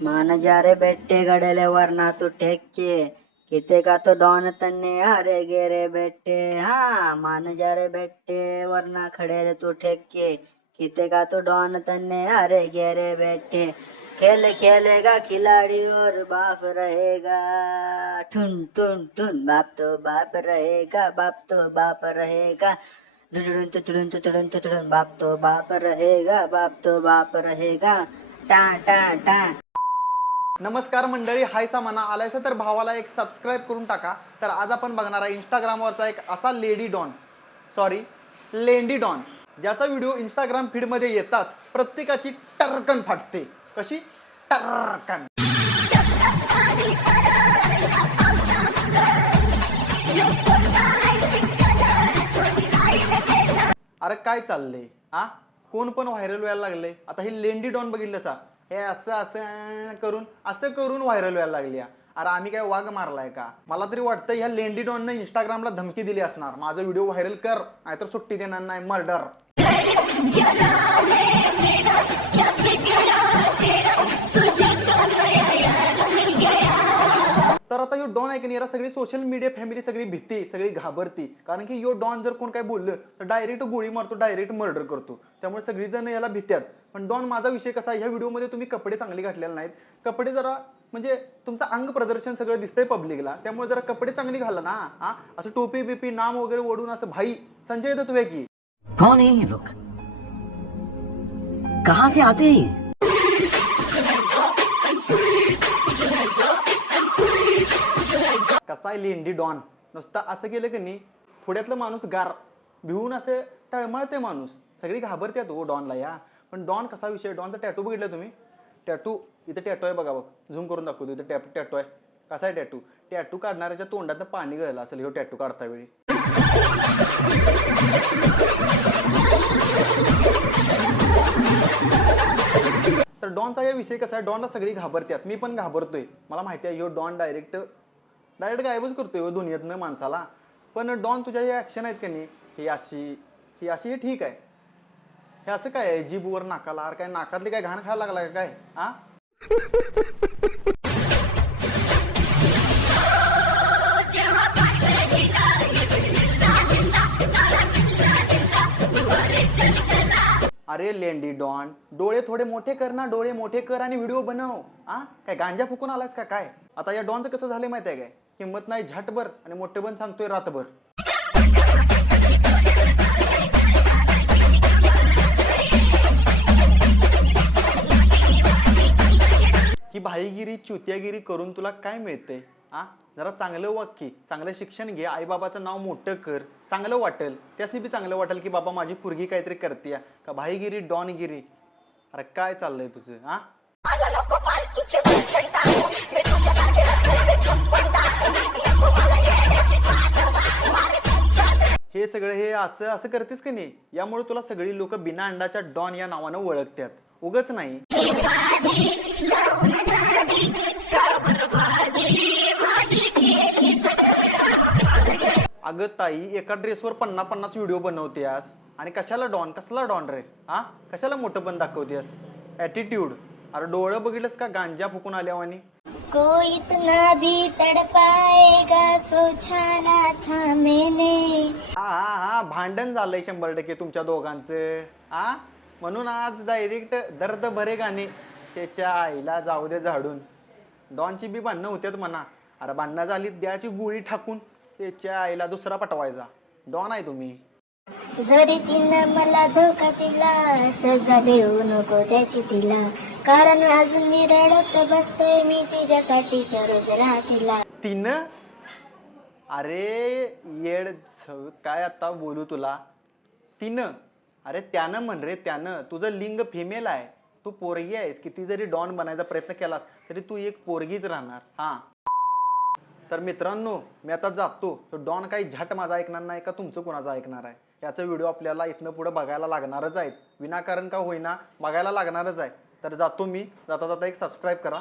मान जा रे बेटे गड़ेले वरना तू ठेके। किते का तो डॉन तन्ने अरे गे रे बेटे हाँ मान जा रे बेटे वरना खड़े रे तू ठेके। किते का तो डॉन तन्ने अरे गे रे बेटे खेल खेलेगा खिलाड़ी और बाप रहेगा। ठुन ठुन ठुन, बाप तो बाप रहेगा, बाप तो बाप रहेगा। तुडुन तुडुन तुडुन तुडुन बाप तो बाप रहेगा, बाप तो बाप रहेगा। टा टा टा। नमस्कार मंडळी हाय सा म्हणा आलायसा तर भावाला एक सबस्क्राईब करून टाका. तर आज आपण बघणार आहे इंस्टाग्रामवरचा एक असा लेडी डॉन. सॉरी लेंडी डॉन. ज्याचा व्हिडिओ इंस्टाग्राम फीडमध्ये येताच प्रत्येकाची टरकन फाटते. कशी? टरकन. अरे काय चाललंय? आ? कोण पण व्हायरल व्हायला लागले आता ही लेंडी डॉन बघितलं सा हे असं असं करून असं करून व्हायरल व्हायला लागली अरे आम्ही काय वाघ मारलाय का? मला तरी वाटतं ह्या लेंडी डॉननं इंस्टाग्रामला धमकी दिली असणार. माझा व्हिडिओ व्हायरल कर नाहीतर सुट्टी देणार नाही मर्डर डॉन ऐकणे याला सगळी सोशल मीडिया फॅमिली सगळी भीती सगळी घाबरती. कारण की यो डॉन जर कोण काय बोललं तर डायरेक्ट गोळी मारतो डायरेक्ट मर्डर करतो. त्यामुळे सगळीजण याला भीत्यात पण डॉन माझा विषय कसा ह्या व्हिडिओमध्ये तुम्ही कपडे चांगले घातलेले नाहीत. कपडे जरा म्हणजे तुमचं अंग प्रदर्शन सगळं दिसतंय पब्लिकला त्यामुळे जरा कपडे चांगले घाला ना हा. असं टोपी बिपी नाम वगैरे ओढून असं भाई संजय दत्त की. कौन है ये लोग? कहां से आते हैं कसा आहे लेंडी डॉन? नुसतं असं केलं की नाही पुढ्यातलं माणूस गार भिवून असं तळमळते माणूस. सगळी घाबरत्यात हो डॉनला या. पण डॉन कसा विषय? डॉनचा टॅटू बघितला तुम्ही? टॅटू इथं टॅटू आहे बघा बघ. झूम करून दाखवतो इथं टॅप टॅटू आहे. कसा आहे टॅटू टॅटू काढणाऱ्याच्या तोंडातनं पाणी गळलं असेल हो टॅटू काढता वेळी. तर डॉनचा या विषय कसा आहे? डॉनला सगळी घाबरत्यात. मी पण घाबरतोय. मला माहिती आहे ह्यो डॉन डायरेक्ट डायरेक्ट गायबच करतोय दुनियेतनं माणसाला. पण डॉन तुझ्या हे ॲक्शन आहेत का नाही? ही अशी ही अशी हे ठीक आहे. हे असं काय आहे? जीभवर नाकाला अरे काय? नाकातली काय घाण खायला लागला काय? हा अरे लेंडी डॉन डोळे थोडे मोठे कर ना डोळे मोठे कर आणि व्हिडिओ बनव. आ? काय गांजा फुकून आलास का? काय? आता या डॉनचं कसं झालं माहिती आहे काय? किंमत नाही झटभर. आणि मोठे पण सांगतोय रातभर. ही भाईगिरी चुतियागिरी करून तुला काय मिळतंय? आ? जरा चांगलं वाक्य चांगलं शिक्षण घे. आईबाबाचं नाव मोठं कर. चांगलं वाटेल. त्यासनी बी चांगलं वाटेल की बाबा माझी पोरगी काहीतरी करते का भाईगिरी डॉनगिरी? अरे काय चाललंय तुझं हा सगळं हे असं असं करतेस की नाही यामुळे तुला सगळी लोक बिना अंडाच्या डॉन या नावानं ओळखतात. उगच नाही. अगं ताई एका ड्रेसवर पन्ना पन्नास व्हिडिओ बनवतेस आणि कशाला डॉन? कसला डॉन रे? हा कशाला मोठं पण दाखवतेस ॲटिट्यूड अरे डोळं बघितलंस का? गांजा फुकून आल्यावानी? को इतना भी तड़पाएगा सोचा ना था मैंने। हा हा हा भांडण झालंय शंभर टक्के तुमच्या दोघांचं. हा? म्हणून आज डायरेक्ट दर्द भरे गाणे. त्याच्या आईला जाऊ दे झाडून. डॉनची बी भांडणं होत्यात म्हणा. अरे भांडणं झाली द्याची गोळी टाकून त्याच्या आईला दुसरा पटवायचा. डॉन आहे तुम्ही. जरी तिनं मला धोका दिला सजा देऊ नको त्याची तिला. कारण अजून मी रडत बसतोय मी तिच्यासाठी रोज राहतीला. तिनं? अरे येड झ- काय आता बोलू तुला? तिनं? अरे त्यानं म्हण रे त्यानं. तुझं लिंग फिमेल आहे. तू पोरगी आहेस. किती जरी डॉन बनायचा प्रयत्न केलास तरी तू एक पोरगीच राहणार. हा. तर मित्रांनो मी आता जातो. तो डॉन काही झट माझा ऐकणार नाही का? तुमचं कोणाचं ऐकणार आहे? याचा व्हिडिओ आपल्याला इथनं पुढं बघायला लागणारच आहेत. विनाकारण का होईना बघायला लागणारच आहे. तर जातो मी. जाता जाता एक सबस्क्राईब करा.